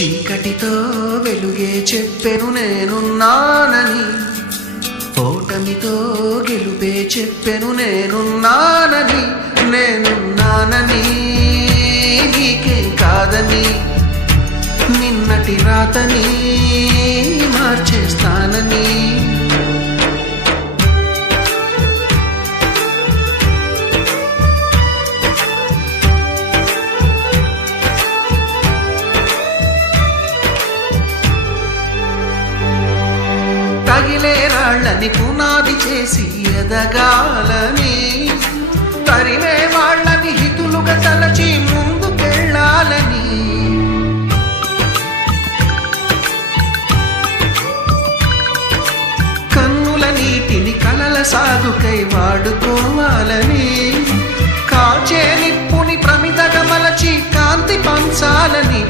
చీకటితో వెలుగే చెప్పెను నేనున్నానని, ఓటమితో గెలుపే చెప్పెను నేనున్నానని. నేనున్నానని నీకేం కాదని, నిన్నటి రాతని మార్చేస్తానని. తగిలే రాళ్ళని పునాది చేసి ఎదగాలని, తరిమే వాళ్ళని హితులుగా తలచి ముందుకెళ్ళాలని. కన్నుల నీటిని కలల సాగుకై వాడుకోవాలని, కాచే నిప్పుని ప్రమిదగా మలచి కాంతి పంచాలని.